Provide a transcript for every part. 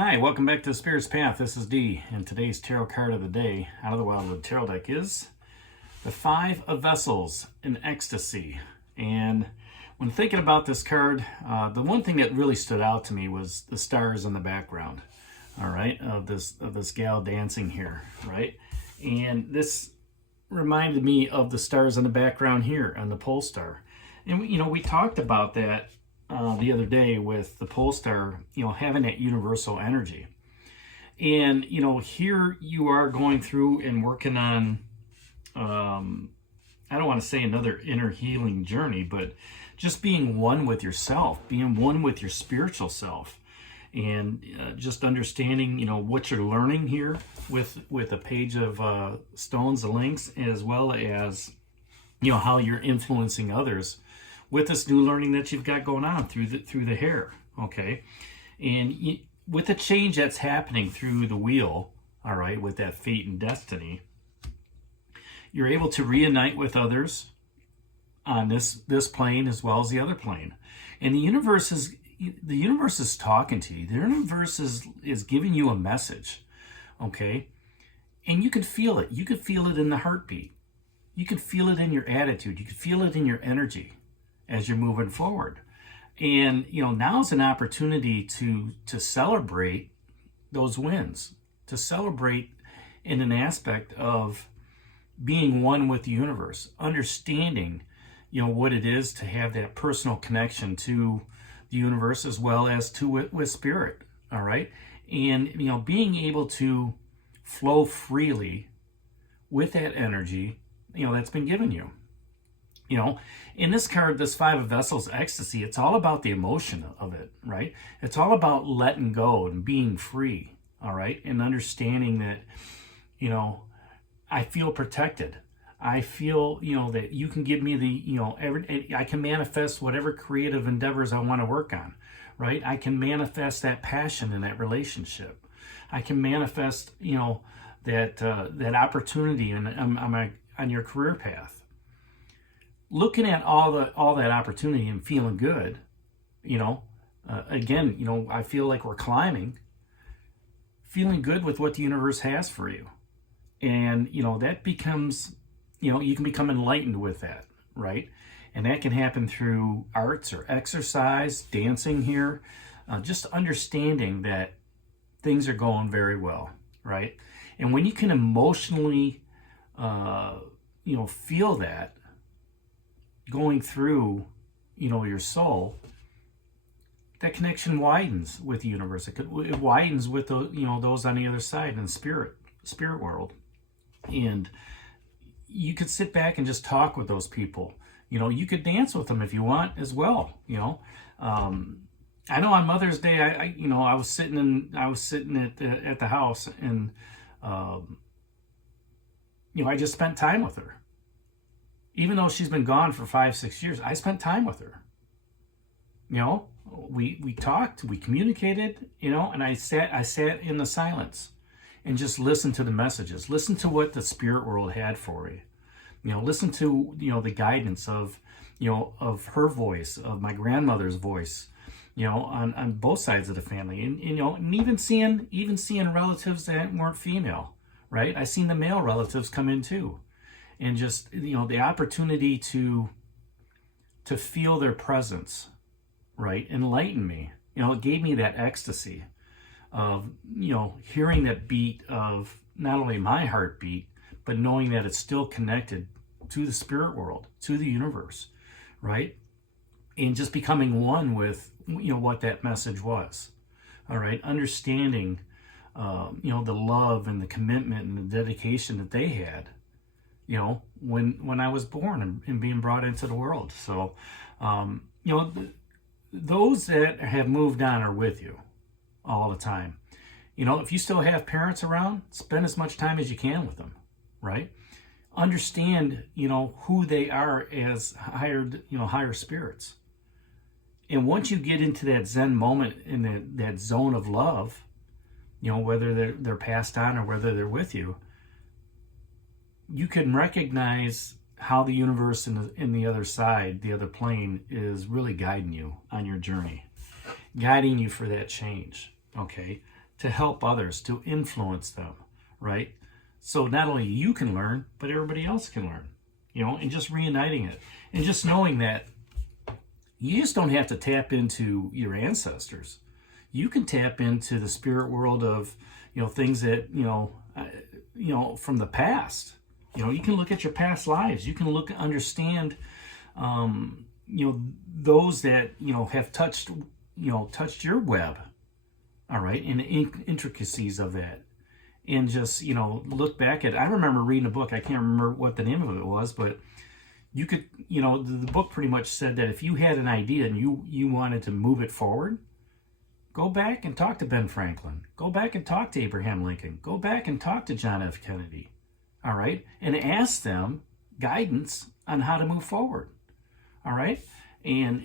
Hi, welcome back to the Spirit's Path. This is Dee, and today's tarot card of the day out of the Wildwood Tarot deck is the Five of Vessels in Ecstasy. And when thinking about this card, the one thing that really stood out to me was the stars in the background, all right, of this gal dancing here, right? And this reminded me of the stars in the background here on the pole star. And we talked about that the other day with the pole star, having that universal energy. And, here you are going through and working on, I don't want to say another inner healing journey, but just being one with yourself, being one with your spiritual self, and just understanding, what you're learning here with a page of stones, the links, as well as, how you're influencing others with this new learning that you've got going on through the hair, okay? And with the change that's happening through the wheel, all right, with that fate and destiny, you're able to reunite with others on this plane as well as the other plane. And the universe is talking to you. The universe is giving you a message, okay? And you can feel it. You can feel it in the heartbeat. You can feel it in your attitude. You can feel it in your energy as you're moving forward. And now's an opportunity to celebrate those wins, to celebrate in an aspect of being one with the universe, understanding what it is to have that personal connection to the universe as well as to it with spirit, all right? And being able to flow freely with that energy that's been given you. In this card, this Five of Vessels, Ecstasy, it's all about the emotion of it, right? It's all about letting go and being free, all right? And understanding that, I feel protected. I feel, that you can give me the, I can manifest whatever creative endeavors I want to work on, right? I can manifest that passion in that relationship. I can manifest, that opportunity on your career path. Looking at all that opportunity and feeling good, again, I feel like we're climbing, feeling good with what the universe has for you. And, that becomes, you can become enlightened with that, right? And that can happen through arts or exercise, dancing here, just understanding that things are going very well, right? And when you can emotionally, feel that, going through, your soul, that connection widens with the universe. It widens with those on the other side in the spirit world, and you could sit back and just talk with those people. You could dance with them if you want as well. I know on Mother's Day, I was sitting at the house, and I just spent time with her. Even though she's been gone for 5-6 years, I spent time with her. We talked, we communicated, and I sat in the silence and just listened to the messages, listen to what the spirit world had for me. Listen to, the guidance of her voice, of my grandmother's voice, on both sides of the family. And even seeing relatives that weren't female, right? I seen the male relatives come in too. And just, the opportunity to feel their presence, right, enlighten me. It gave me that ecstasy of, hearing that beat of not only my heartbeat, but knowing that it's still connected to the spirit world, to the universe, right? And just becoming one with, what that message was, all right? Understanding, the love and the commitment and the dedication that they had, when I was born and being brought into the world. So, those that have moved on are with you all the time. If you still have parents around, spend as much time as you can with them, right? Understand, who they are as higher spirits. And once you get into that Zen moment in that zone of love, whether they're passed on or whether they're with you, you can recognize how the universe in the other side, the other plane, is really guiding you on your journey, guiding you for that change, okay? to help others, to influence them, right? So not only you can learn, but everybody else can learn, you know, and just reuniting it. And just knowing that you just don't have to tap into your ancestors. You can tap into the spirit world of, you know, things that, from the past. You know, you can look at your past lives. You can look, understand, those that, have touched your web. All right. And the intricacies of that. And just, look back at, I remember reading a book. I can't remember what the name of it was, but you could, the book pretty much said that if you had an idea and you wanted to move it forward, go back and talk to Ben Franklin. Go back and talk to Abraham Lincoln. Go back and talk to John F. Kennedy. All right? And ask them guidance on how to move forward. All right? And,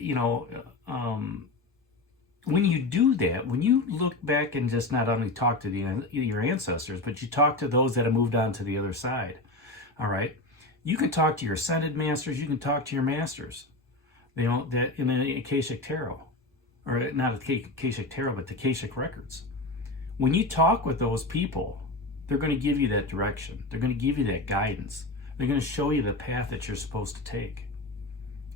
when you do that, when you look back and just not only talk to your ancestors, but you talk to those that have moved on to the other side, all right? You can talk to your ascended masters. You can talk to your masters, that in the Akashic Tarot. Or not the Akashic Tarot, but the Akashic Records. When you talk with those people, they're going to give you that direction. They're going to give you that guidance. They're going to show you the path that you're supposed to take.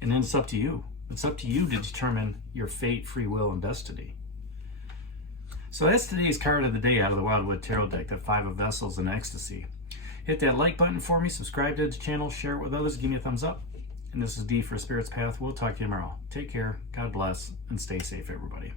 And then it's up to you. It's up to you to determine your fate, free will, and destiny. So that's today's card of the day out of the Wildwood Tarot deck, the Five of Vessels and Ecstasy. Hit that like button for me, subscribe to the channel, share it with others, give me a thumbs up. And this is D for Spirit's Path. We'll talk to you tomorrow. Take care, God bless, and stay safe, everybody.